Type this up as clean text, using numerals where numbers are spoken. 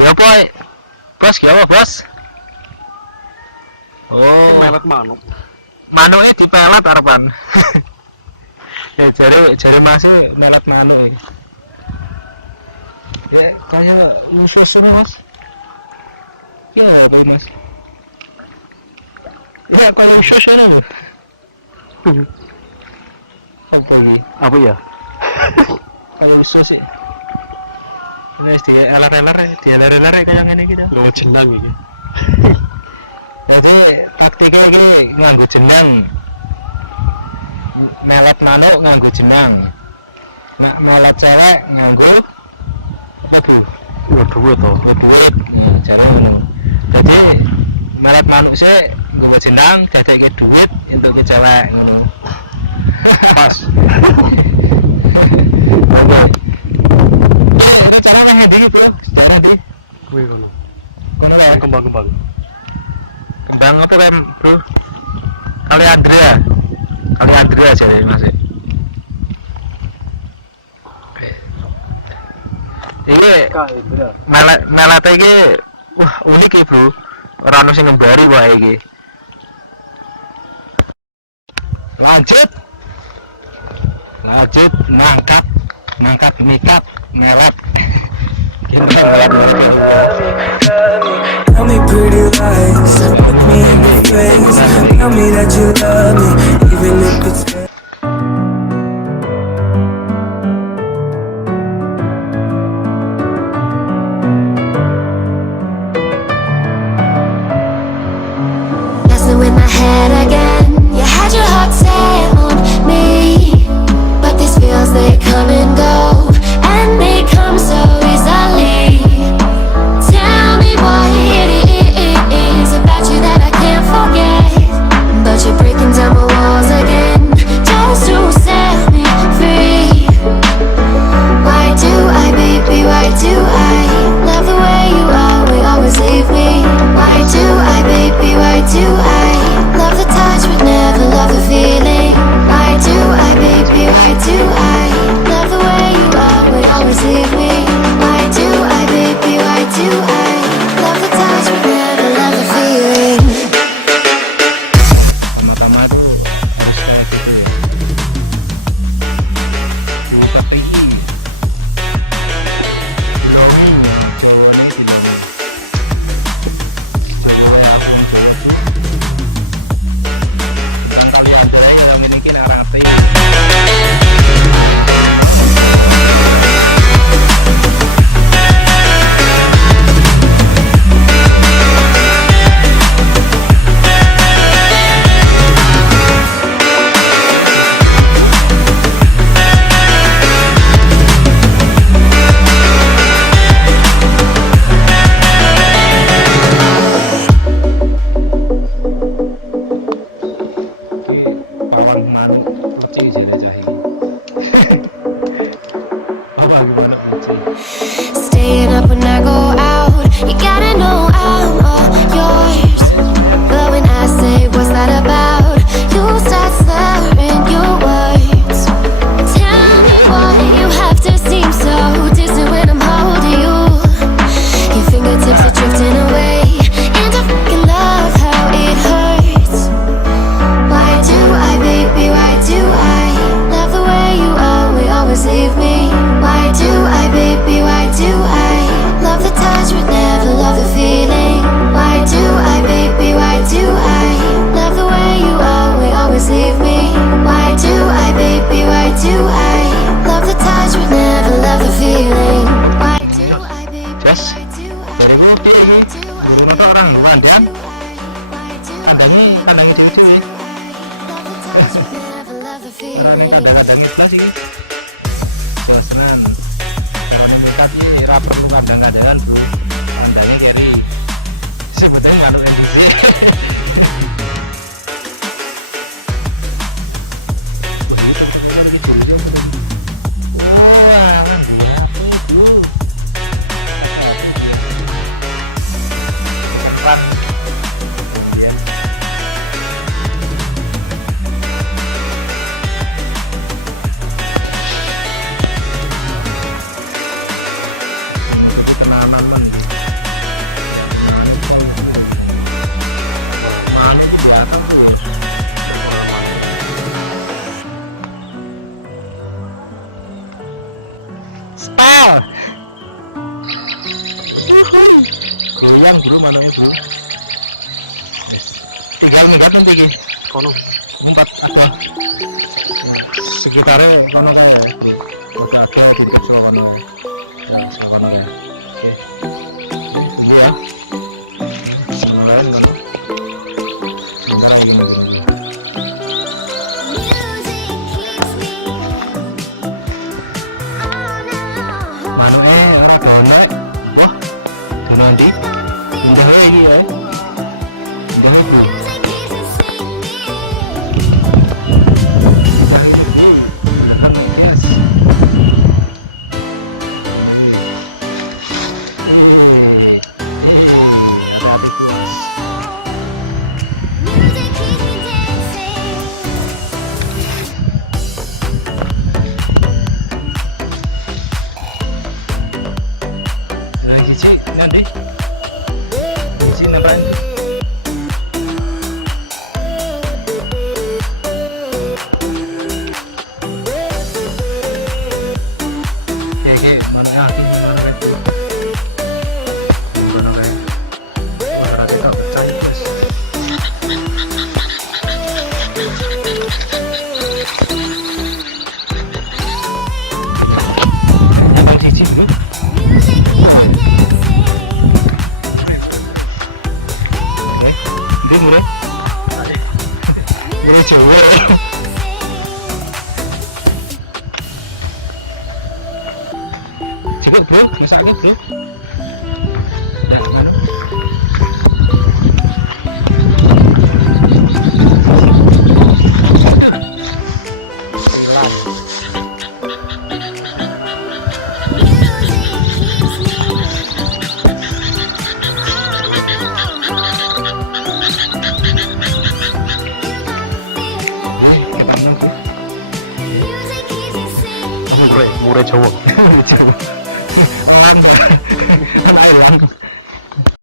Apa bos? Apa bos? Oh, melet manuk. Manuknya dipelet arepan. Ya jari masih melet manuk ya kayak usus ini mas. Ya apa mas? Ya kalau usus ini loh. Apa lagi? Apa ya? Kalau usus sih. Ini di LR kayak ini gitu. Lo jenang iki. Jadi taktiknya ini nganggo jenang. Melet manuk nganggo jenang. Nak melet cewek nganggo apa bu? Duit toh. Duit. Nah, jare ngono. Jadi melet manuk sih nggawa jenang dadekke duit untuk ke cewek ngono. Pas. Oke. Oke, rencana mah ndi iki, Bro? Daerah ndi? Kuwi kono. Kono wae. Kembang-kembang. Kembang apa kan, Bro? Kali Andrea jare Mas. Oke. Iki melet iki wah unik ya, Bro. Ora ono sing ngembari wae iki. Lanjut mangkat mikat melet. Kita melet ya Allah. Yes, kayak gini TV gitu, benar kayak gitu. Pertama-tama tuh harus kayak gitu ya, dipetii, dilongi ya, Jawa nih dilongi. Jawa kayak aku yang Jawa tuh tentang kalian deh yang ini kan arate ya temen dong Jawa nanti kalian deh. Pawang manuk pleci jare cah iki. Pawang manuk pleci. Ya kak, suara ciblek semayan ya. Jos, dari gue piye iki? Guru noto orang gue kandangi dewi. Arane kandang iblis iki. Jos tenan. Carane mikat iki ora perlu kandang-kandangan, Bro. Kandange keri. Sebetulnya manuk NDC. Wah, itu kita apa lagi jurusnya apa tadi? Oh, alah gua apa ya, Bro? Pakai apa dia? Ikan perang. Kemudian nutupi tenanan men iki. Tidak kenangannya pol kok gitu gitu nih. Konon Manuk ki diakal tuh yo. konon manuk. Spal. Goyang bro manuknya bro. Yes. Tinggal minggat nanti ki. Konon Ngumpat ada. Sekitarnya kono kae bro. Udah ada dintip saka kono kae. Ya saka kono kae. Oke. Oke, tunggu ya. Menunggain kono. Sebentar aja gini. Manuke ora donek. Boh. Dono ndi? Pindah wae iki ya. Pindah wae, Bro. Pindah ini, Bro. Belereng nek, guys. Ini. Hati-hati, Bos. Yang hiji nanti hiji nampakan tuh oke mana lagi nih mana kayak tuh yang mana kayak wah rakyat tak pecah itu bos gini nyantang siji bro apa ya? Murai? Ini murai? Murai Jawa. Cukup bro, masaknya bro. Nggak nganu. Aduh, hilang. Ketak nang bro. Apa murai Jawa. Murai Jawa. Oh anda, anak hilang.